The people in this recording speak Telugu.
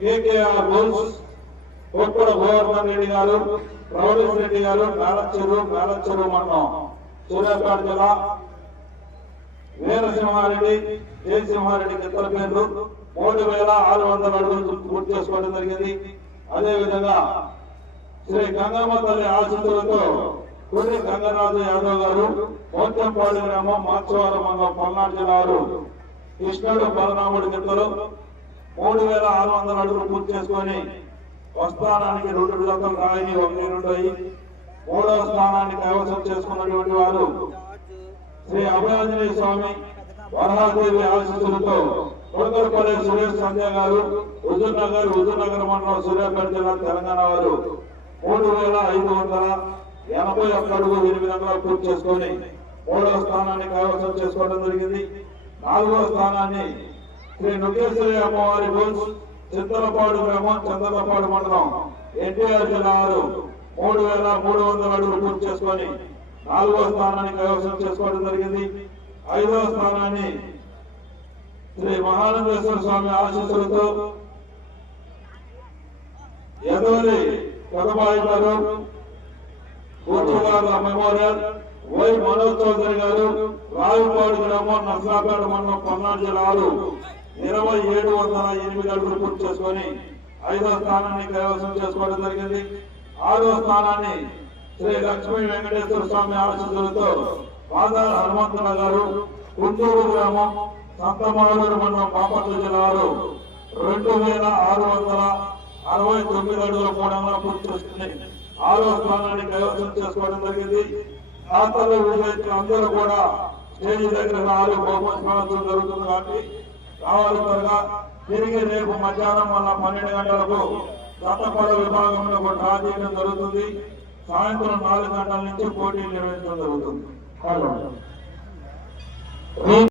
కేకేఆర్ రూల్స్ కొట్టుడ గోవర్ధన్ రెడ్డి గారు ప్రౌఢేశ్ రెడ్డి గారు మేలచెరు మేలచెరు మండలం సూర్యాపేట జిల్లా వీరసింహారెడ్డి జయసింహారెడ్డి ఇతర పేర్లు మూడు వేల ఆరు వందల అడుగులు పూర్తి చేసుకోవడం జరిగింది. అదేవిధంగా శ్రీ గంగమ్మ తల్లి ఆశీస్సులతో కుర్రి గంగరాజు యాదవ్ గారు మోత్యంపాడు గ్రామం మాచవరం మండలం పల్నాడు జిల్లా కృష్ణుడు బలరాముడి గిత్తలు మూడు వేల ఆరు వందల అడుగులు పూర్తి చేసుకొని స్థానానికి రెండు జతలు రాయని ఒకటి రెండు అయ్యి మూడవ స్థానాన్ని కైవసం చేసుకున్నటువంటి వారు శ్రీ అభయాంజనేయ స్వామి వరహాదేవి ఆశీస్సులతో కొడకరపల్లి సురేష్ సంధ్య గారు హుజూర్ నగర్ హుజూర్ నగర్ మండలం సూర్యాపేట జిల్లా తెలంగాణ వారు మూడు వేల ఐదు వందల ఎనభై ఒక్క అడుగు ఎనిమిది వందల పూర్తి చేసుకొని మూడవ స్థానాన్ని కైవసం చేసుకోవడం జరిగింది. నాలుగవ స్థానాన్ని శ్రీ నుగేశ్వరి అమ్మవారి గోల్స్ చింతలపాడు గ్రామం చంద్రలపాడు మండలం. ఎన్టీఆర్ జిల్లా వారు మూడు వేల మూడు వందల అడుగులు పూర్తి చేసుకొని నాలుగో స్థానాన్ని కైవసం చేసుకోవడం జరిగింది. ఐదవ స్థానాన్ని శ్రీ మహానందేశ్వర స్వామి ఆశీస్సులతో ఎదవరి కథబాయి గారు మెమోరియల్ వై మనోజ్ చౌదరి గారు రావుపాడు గ్రామం నర్సాపేట మండలం పల్నాడు జిల్లాలు ఇరవై ఏడు వందల ఎనిమిది అడుగులు పూర్తి చేసుకొని ఐదో స్థానాన్ని కైవసం చేసుకోవడం జరిగింది. ఆరో స్థానాన్ని శ్రీ లక్ష్మీ వెంకటేశ్వర స్వామి ఆశీస్సులతో పాదాల హనుమంతుల గారు కుంటూరు గ్రామం సంతమాలూరు మండలం బాపట్ల జిల్లాలో రెండు వేల ఆరు వందల అరవై తొమ్మిది అడుగుల మూడు వందల పూర్తి చేసుకుని ఆరో స్థానాన్ని కైవసం చేసుకోవడం జరిగింది. ఖాతాలో విజయించిన అందరూ కూడా స్టేజ్ దగ్గర రావాలి బహుమతి జరుగుతుంది కాబట్టి రావాలి త్వరగా. తిరిగి రేపు మధ్యాహ్నం వల్ల పన్నెండు గంటలకు దత్తపద విభాగంలో ఒక డ్రా చేయడం జరుగుతుంది. సాయంత్రం నాలుగు గంటల నుంచి పోటీలు నిర్వహించడం జరుగుతుంది.